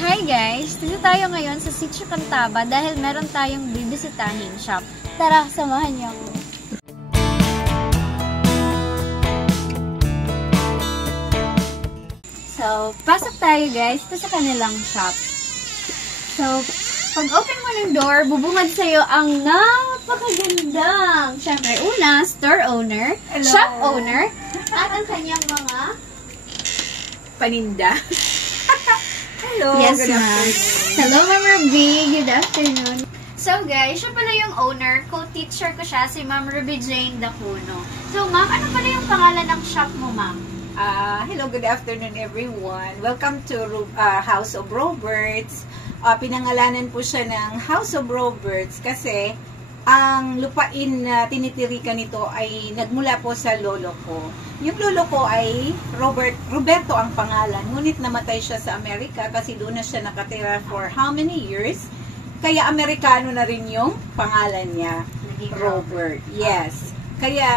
Hi guys! Dito tayo ngayon sa Sitio Cantaba dahil meron tayong bibisitahin shop. Tara, samahan niyo ako. So, pasok tayo guys. Ito sa kanilang shop. So, pag open mo ng door, bubungad sa'yo ang napakagandang, syempre una, store owner, Hello. shop owner, at ang kanyang mga paninda. Hello, yes, good ma'am. afternoon. Hello, Ma'am Ruby. Good afternoon. So, guys, siya pala yung owner. Co-teacher ko siya, si Ma'am Ruby Jane Dacuno. So, ma'am, ano pala yung pangalan ng shop mo, ma'am? Hello, good afternoon everyone. Welcome to House of Roberts. Pinangalanan po siya ng House of Roberts kasi ang lupain na tinitirikan nito ay nagmula po sa lolo ko. Yung lolo ko ay Roberto ang pangalan, ngunit namatay siya sa Amerika kasi doon na siya nakatira for how many years? Kaya Amerikano na rin yung pangalan niya, Robert. Yes. Kaya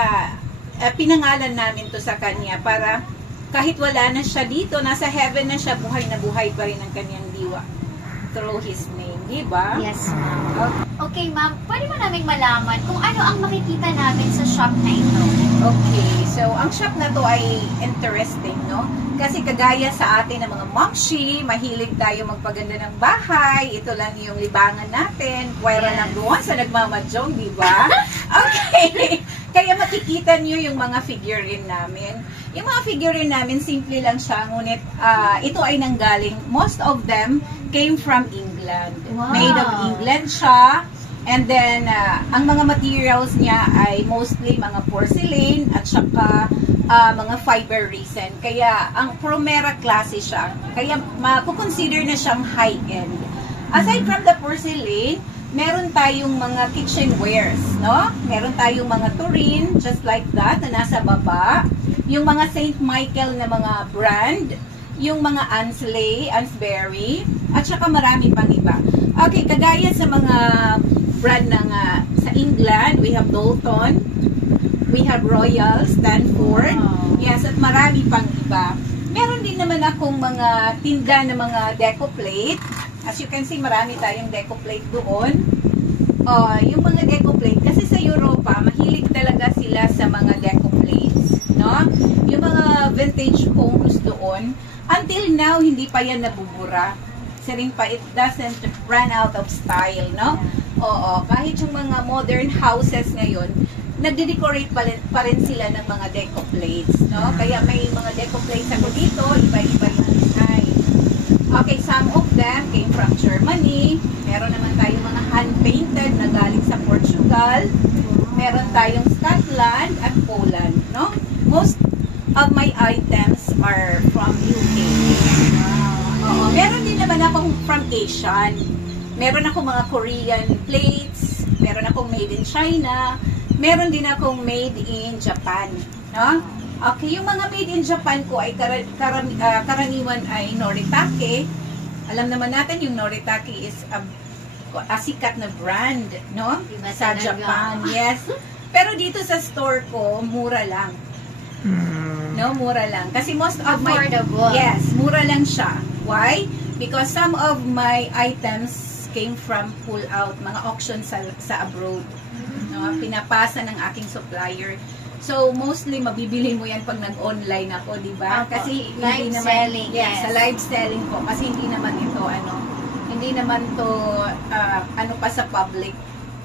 pinangalan namin to sa kanya para kahit wala na siya dito, nasa heaven na siya, buhay na buhay pa rin ang kanyang diwa through his name, di ba? Yes, ma'am. Okay, ma'am, pwede mo namin malaman kung ano ang makikita namin sa shop na ito? Okay, so ang shop na to ay interesting, no? Kasi kagaya sa atin ng mga momshi, mahilig tayo magpaganda ng bahay, ito lang yung libangan natin, pwera lang doon sa nagmamadyong, di ba? Okay, kaya makikita nyo yung mga figurine namin. Yung mga figurine namin, simple lang siya, ngunit ito ay nanggaling, most of them came from England. Wow. Made of England siya. And then, ang mga materials niya ay mostly mga porcelain at saka mga fiber resin. Kaya, ang Promera klase siya. Kaya, makukonsider na siyang high-end. Aside from the porcelain, meron tayong mga kitchenwares, no? Meron tayong mga Turin, just like that, na nasa baba. Yung mga St. Michael na mga brand, yung mga Ansley, Ansbury, at saka marami pang iba. Okay, kagaya sa mga brand ng sa England, we have Dalton, we have Royal, Stanford, yes, at marami pang iba. Meron din naman akong mga tinda ng mga deco plate. As you can see, marami tayong deco plate doon. Yung mga deco plate, kasi sa Europa, mahilig talaga sila sa mga deco plates, no? Yung mga vintage homes doon, until now, hindi pa yan nabubura. Kasi pa, it doesn't run out of style, no? Oo, kahit yung mga modern houses ngayon, nagde-decorate pa rin sila ng mga deco plates, no? Kaya may mga deco plates ako dito, iba-iba yung design. Okay, some of them came from Germany. Meron naman tayong mga hand-painted na galing sa Portugal. Meron tayong Scotland at Poland, no? Most of my items are from UK. Oo, meron din naman akong from Asian. Meron akong mga Korean plates. Meron akong made in China. Meron din akong made in Japan. No? Okay, yung mga made in Japan ko ay karaniwan ay Noritake. Alam naman natin yung Noritake is a sikat na brand, no? Diba sa talaga? Japan, yes. Pero dito sa store ko, mura lang. No, mura lang. Kasi most of Affordable. yes, mura lang siya. Why? Because some of my items came from pull-out, mga auction sa abroad. No, pinapasa ng aking supplier. So, mostly, mabibili mo yan pag nag-online ako, di ba? Kasi live hindi naman, selling, yes. Sa live selling ko. Kasi hindi naman ito, hindi naman to, pa sa public.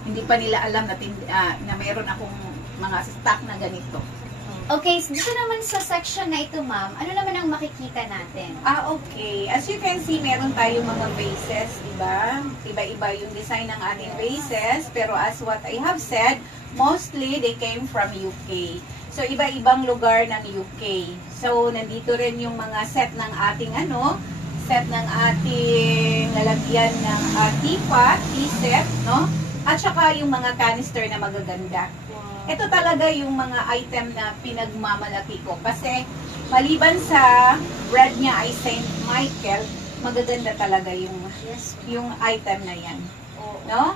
Hindi pa nila alam na mayroon akong mga stock na ganito. Okay, so dito naman sa section na ito, ma'am, ano naman ang makikita natin? Okay. As you can see, meron tayong mga vases, diba? Iba-iba yung design ng ating vases. Pero as what I have said, mostly they came from UK. So, iba-ibang lugar ng UK. So, nandito rin yung mga set ng ating set ng ating lalagyan ng teapot, tea set, no? At saka yung mga canister na magaganda. Ito talaga yung mga item na pinagmamalaki ko. Kasi maliban sa bread niya ay St. Michael, magaganda talaga yung item na yan. No?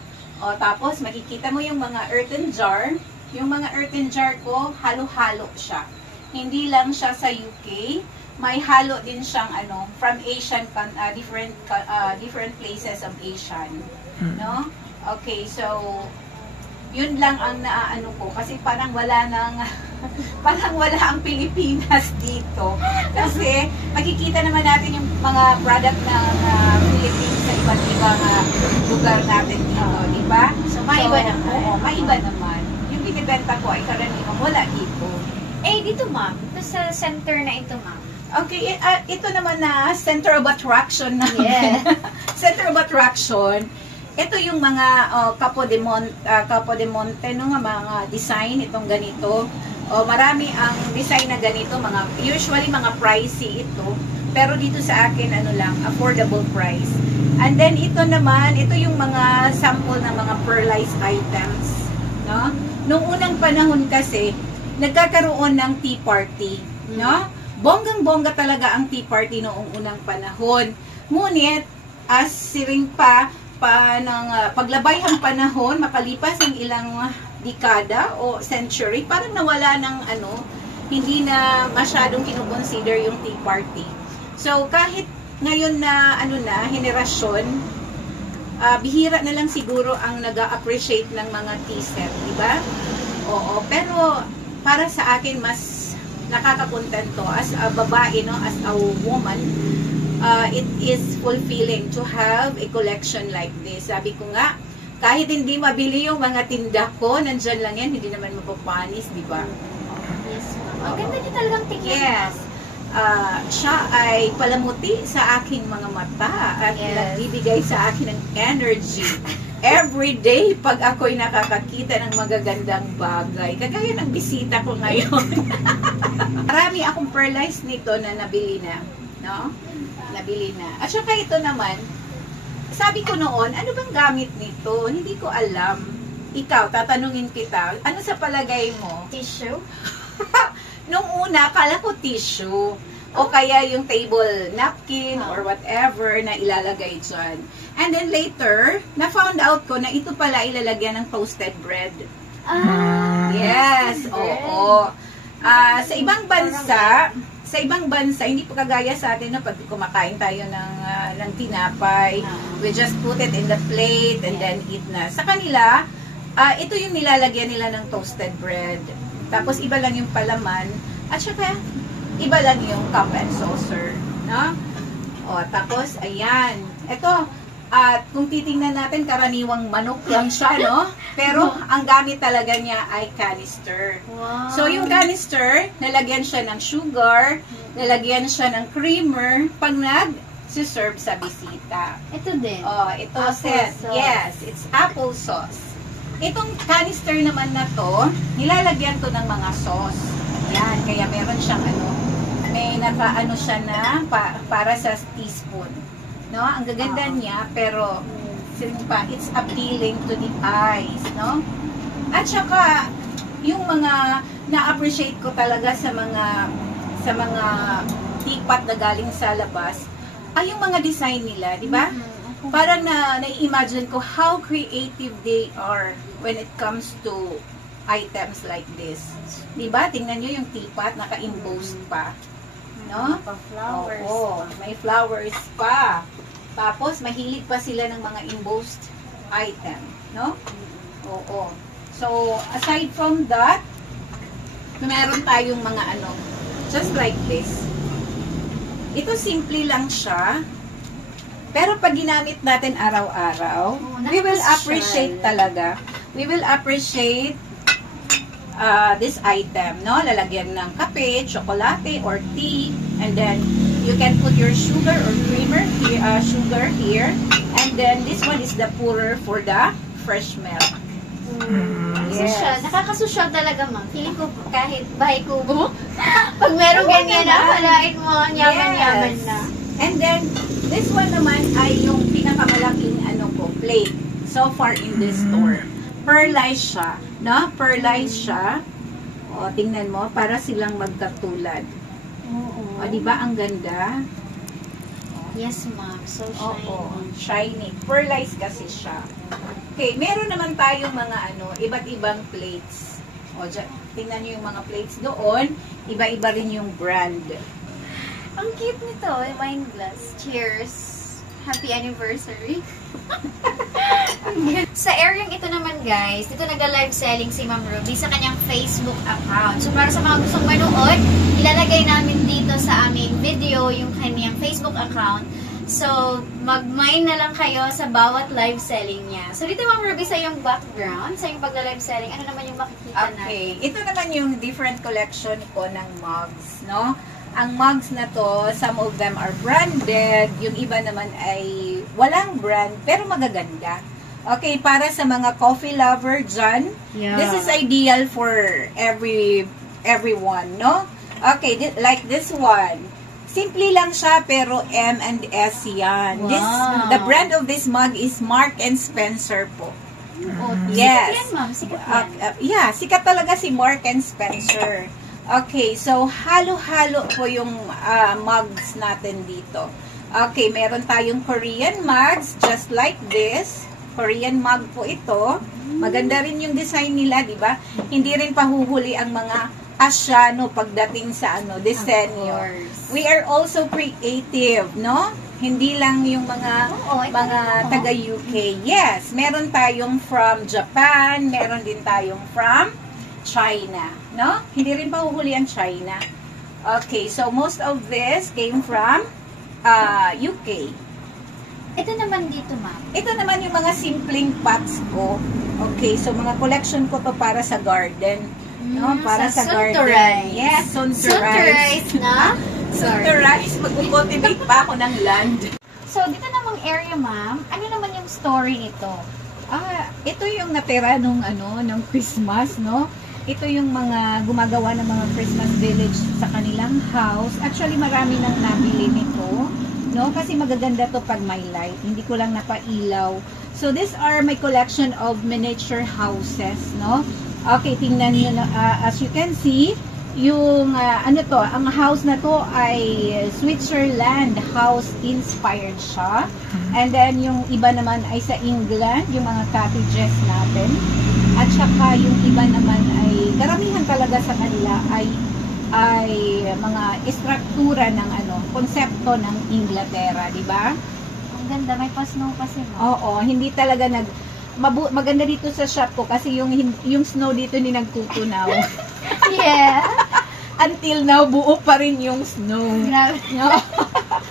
Tapos makikita mo yung mga earthen jar. Yung mga earthen jar ko, halo-halo siya. Hindi lang siya sa UK. may halo din siyang from Asian different places of Asian, no? Okay, so yun lang ang naaano ko kasi parang wala nang parang wala ang Pilipinas dito. Kasi makikita naman natin yung mga product ng Philippines sa iba't ibang lugar natin dito, di ba? So, maiba naman. Oo, maiba naman. Yung binibenta ko ay karaniwang wala dito. Eh, dito ma'am, ito sa center na ito ma'am. Okay, ito naman na center of attraction na. Yeah. Center of attraction. Ito yung mga Capo de Monte, no, mga design itong ganito. Marami ang design na ganito, usually mga pricey ito. Pero dito sa akin lang, affordable price. And then ito naman, ito yung mga sample ng mga pearlized items, no? Nung unang panahon kasi nagkakaroon ng tea party, no? Bonggang-bongga talaga ang tea party noong unang panahon. Ngunit, as siring pa ng paglabayhang panahon, makalipas ng ilang dekada o century, parang nawala ng hindi na masyadong kinukonsider yung tea party. So, kahit ngayon na henerasyon, bihira na lang siguro ang nag-appreciate ng mga tea set, di ba? Oo, pero para sa akin mas nakakakontento as a babae, no, as a woman, it is fulfilling to have a collection like this. Sabi ko nga, kahit hindi mabili yung mga tinda ko, nandyan lang yan, hindi naman mapapanis, di ba? Yes, ma'am. Ang ganda niya talagang tingnan. Yes. Siya ay palamuti sa aking mga mata at nagbibigay sa akin ng energy. Every day, pag ako'y nakakakita ng magagandang bagay, kagaya ng bisita ko ngayon. Marami akong pearlized nito na nabili na. No? Nabili na. At saka ito naman, sabi ko noon, ano bang gamit nito? Hindi ko alam. Ikaw, tatanungin kita, ano sa palagay mo? Tissue? Nung una, kala ko tissue. O kaya yung table napkin or whatever na ilalagay dyan. And then later, na-found out ko na ito pala ilalagyan ng toasted bread. Yes, oo. Sa ibang bansa, hindi po kagaya sa atin, no, pag kumakain tayo ng tinapay, we just put it in the plate and then eat na. Sa kanila, ito yung nilalagyan nila ng toasted bread. Tapos iba lang yung palaman, at saka iba lang yung cup and saucer, no? Tapos ayan. Ito, at kung titingnan natin, karaniwang manok lang siya, no? Pero ang gamit talaga niya ay canister. Wow. So yung canister, nalagyan siya ng sugar, nalagyan siya ng creamer pag nag-serve sa bisita. Ito din. Ito Apple set. sauce. Yes, it's apple sauce. Itong canister naman na to, nilalagyan to ng mga sauce. Yan, kaya meron siyang may nakaano siya na para sa teaspoon. No? Ang gaganda niya, pero it's appealing to the eyes, no? At saka yung mga na-appreciate ko talaga sa mga teapot na galing sa labas ay yung mga design nila, di ba? Parang na-imagine ko how creative they are when it comes to items like this. Diba? Tingnan nyo yung teapot, naka-embossed pa. No? Flowers. Oo, may flowers pa. Tapos, mahilig pa sila ng mga embossed item. No? Oo. So, aside from that, meron tayong mga just like this. Ito simple lang siya. Pero pag ginamit natin araw-araw, we will appreciate talaga. We will appreciate this item, no? Lalagyan ng kape, tsokolate, or tea. And then, you can put your sugar or creamer here, sugar here. And then, this one is the pourer for the fresh milk. Social. Nakakasosyal talaga, ma'am. Feeling ko kahit bahay kubo, pag meron ganyan na, malain mo, yaman-yaman na. And then, this one naman ay yung pinakamalaking plate so far in this store. Pearlized siya, no? Pearlized siya. O, tingnan mo, para silang magkatulad. O, di ba ang ganda? Yes, ma'am. So shiny. Oo, shiny. Pearlized kasi siya. Okay, meron naman tayong mga iba't ibang plates. O, tingnan nyo yung mga plates doon. Iba-iba rin yung brand. Ang cute nito. Wine glass. Cheers. Happy anniversary. Sa area ito naman guys, dito nag-live selling si Ma'am Ruby sa kanyang Facebook account. So para sa mga gustong manood, ilalagay namin dito sa aming video yung kanyang Facebook account. So, mag-mine na lang kayo sa bawat live selling niya. So, dito Ma'am Ruby sa yung background, sa yung pagla-live selling, ano naman yung makikita natin? Okay. Ito naman yung different collection ko ng mugs, no? Ang mugs na to, some of them are branded, yung iba naman ay walang brand, pero magaganda. Okay, para sa mga coffee lover dyan, this is ideal for everyone, no? Okay, like this one. Simple lang siya, pero M&S yan. Wow. The brand of this mug is Mark and Spencer po. Oh, Yes. Sikat yan, ma'am. Sikat yan. Yeah, sikat talaga si Mark and Spencer. Okay, so halo-halo po yung mugs natin dito. Okay, meron tayong Korean mugs, just like this. Korean mug po ito. Maganda rin yung design nila, di ba? Hindi rin pahuhuli ang mga Asiano pagdating sa disenyo. We are also creative, no? Hindi lang yung mga taga UK. Yes, meron tayong from Japan, meron din tayong from China, no? Hindi rin pahuhuli ang China. Okay, so most of this came from UK. Ito naman dito, ma'am. Ito naman yung mga simpleng pots ko. Okay, so mga collection ko to para sa garden. No, para sa garden. Yes, Sunterize na? Sunterize. Mag-cultivate pa ako ng land. So, dito namang area, ma'am, ano naman yung story nito? Ito yung natira nung Christmas, no? Ito yung mga gumagawa ng mga Christmas village sa kanilang house. Actually, marami nang nabili nito, no? Kasi magaganda to pag may light. Hindi ko lang napailaw. So, these are my collection of miniature houses, no? Okay, tingnan niyo na, as you can see, yung ang house na to ay Switzerland house inspired siya. And then yung iba naman ay sa England, yung mga cottages natin. At saka yung iba naman ay karamihan talaga sa kanila ay mga istruktura ng konsepto ng Inglaterra, di ba? Ang ganda, may pa-snow kasi, ma'am. Oo, hindi talaga maganda dito sa shop ko kasi yung snow dito ni nagtutunaw. Yeah. Until now, buo pa rin yung snow. Grabe. No?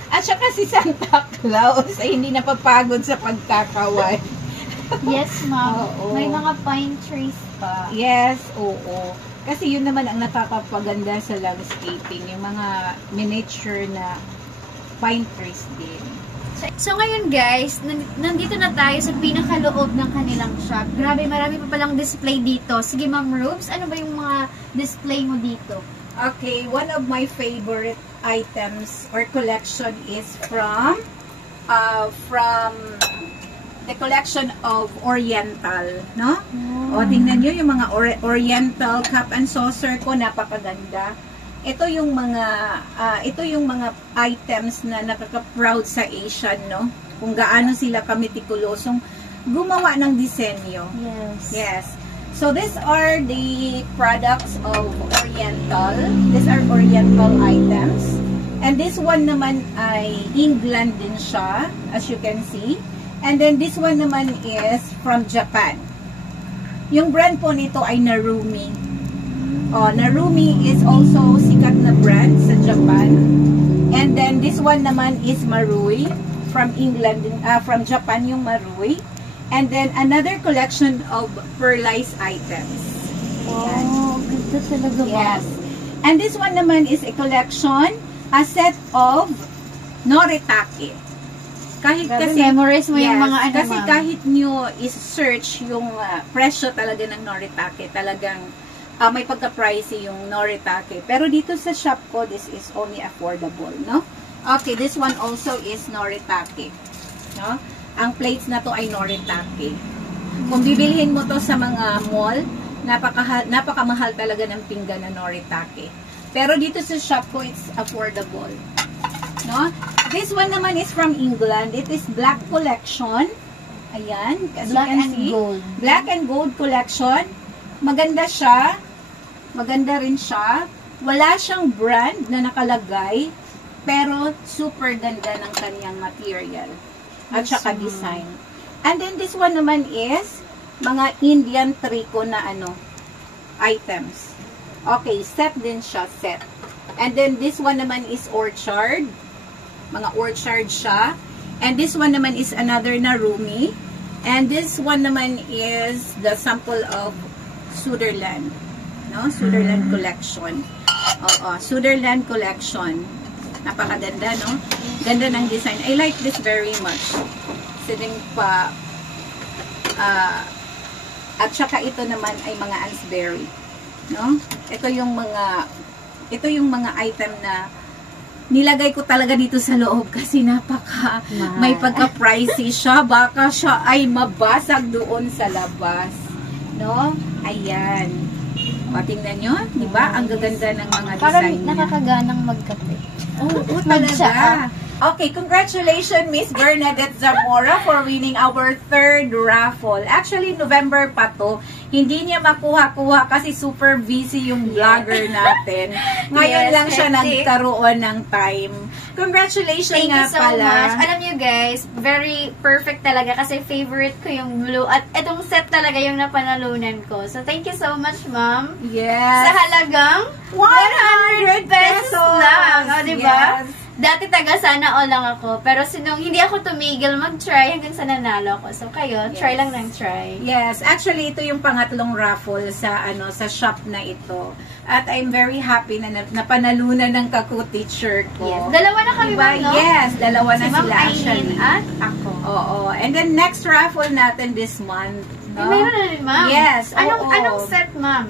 At saka si Santa Claus ay hindi napapagod sa pagkakaway. Yes, ma'am. Oo. May mga pine trees pa. Yes, oo. Kasi yun naman ang nakakapaganda sa landscaping, yung mga miniature na pine trees din. So ngayon guys, nandito na tayo sa pinakaloob ng kanilang shop. Grabe, marami pa palang display dito. Sige Ma'am Rubes, ano ba yung mga display mo dito? Okay, one of my favorite items or collection is from the collection of Oriental, no? O, tingnan nyo yung mga Oriental cup and saucer ko, napakaganda. Ito yung mga items na nakaka-proud sa Asian, no? Kung gaano sila kametikulusong gumawa ng disenyo. Yes. Yes. So these are the products of Oriental. These are Oriental items. And this one naman ay England din siya, as you can see. And then this one naman is from Japan. Yung brand po nito ay Narumi. Narumi is also sikat na brand sa Japan. And then this one naman is Marui from England, from Japan yung Marui. And then another collection of pearlized items. Wow, ganda talaga ba? Yes. And this one naman is a collection, a set of Noritake. Kahit Grabe, kasi memorize mo yung mga ano, kasi ma'am. kahit nyo is-search yung presyo talaga ng Noritake, talagang may pagka-pricey yung Noritake. Pero dito sa shop ko, this is only affordable, no? Okay, this one also is Noritake. No? Ang plates na to ay Noritake. Kung bibilhin mo to sa mga mall, napakamahal talaga ng pinggan na Noritake. Pero dito sa shop ko, it's affordable. No? This one naman is from England. It is Black Collection. Ayan. Black and gold. Black and gold collection. Maganda siya. Maganda rin siya. Wala siyang brand na nakalagay. Pero super ganda ng kanyang material at Yes, saka ma'am. design. And then this one naman is mga Indian tricot na items. Okay, set din siya, set. And then this one naman is orchard. Mga orchard siya. And this one naman is another na Rumi. And this one naman is the sample of Sutherland. No? Sutherland collection. Oo, Sutherland collection. Napakaganda, no? Ganda ng design. I like this very much. Siling pa at saka ito naman ay mga Ansberry. No? Ito yung mga item na nilagay ko talaga dito sa loob kasi may pagka-pricey siya. Baka siya ay mabasag doon sa labas. No? Ayan. Tingnan nyo, di ba? Ang gaganda ng mga Parang design niya. nakakaganang magkape. Oo, Mag-tsaa. talaga. Okay, congratulations Miss Bernadette Zamora for winning our 3rd raffle. Actually, November pa to. Hindi niya makuha-kuha kasi super busy yung vlogger natin. Ngayon Yes, lang siya hectic. nagkaroon ng time. Congratulations Thank nga you so pala. much. Alam niyo guys, very perfect talaga kasi favorite ko yung blue at itong set talaga yung napanalunan ko. So thank you so much, ma'am. Yes. Sa halagang 100 pesos lang. O, diba? Yes. Dati taga sana all lang ako. Pero hindi ako tumigil mag-try hanggang sa nanalo ako. So kayo, try Yes. lang ng try. Yes, actually ito yung pangatlong raffle sa sa shop na ito. At I'm very happy na napanalunan ng Kaku-teacher ko. Yes. Dalawa na kami Diba? ba, no? Yes, dalawa Si na Ma'am sila Aileen actually. at ako. Oo. And then next raffle natin this month. No? Meron na rin, ma'am. Yes, oo. Anong set, ma'am?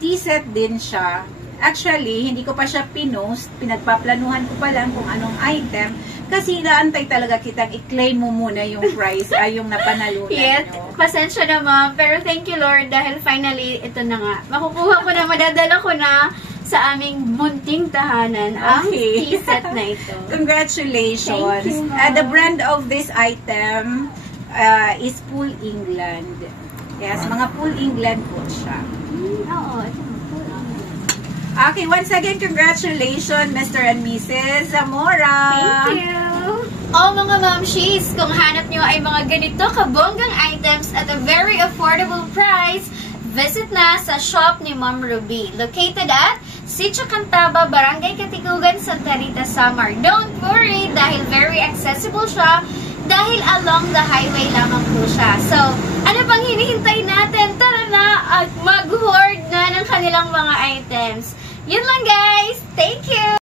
Tea-set din siya. Actually, hindi ko pa siya pinost. Pinagpaplanuhan ko pa lang kung anong item. Kasi naantay talaga kitang i-claim mo muna yung prize, yung napanalunan Yes, nyo. pasensya na ma'am. Pero thank you Lord dahil finally, ito na nga. Makukuha ko na, madadala ko na sa aming munting tahanan ang Okay. tea set na ito. Congratulations. Thank you, ma'am. The brand of this item is Pool England. Yes, mga Pool England po siya. Oo, ito. Okay, once again, congratulations, Mr. and Mrs. Zamora. Thank you! Oh, mga mamshies, kung hanap nyo ay mga ganito kabonggang items at a very affordable price, visit na sa shop ni Ma'am Ruby, located at Sitio Cantaba, Barangay Katigugan, Santa Rita, Samar. Don't worry, dahil very accessible siya, dahil along the highway lamang po siya. So, ano pang hinihintay natin? Tara na at mag-hoard na ng kanilang mga items. Yun lang guys! Thank you!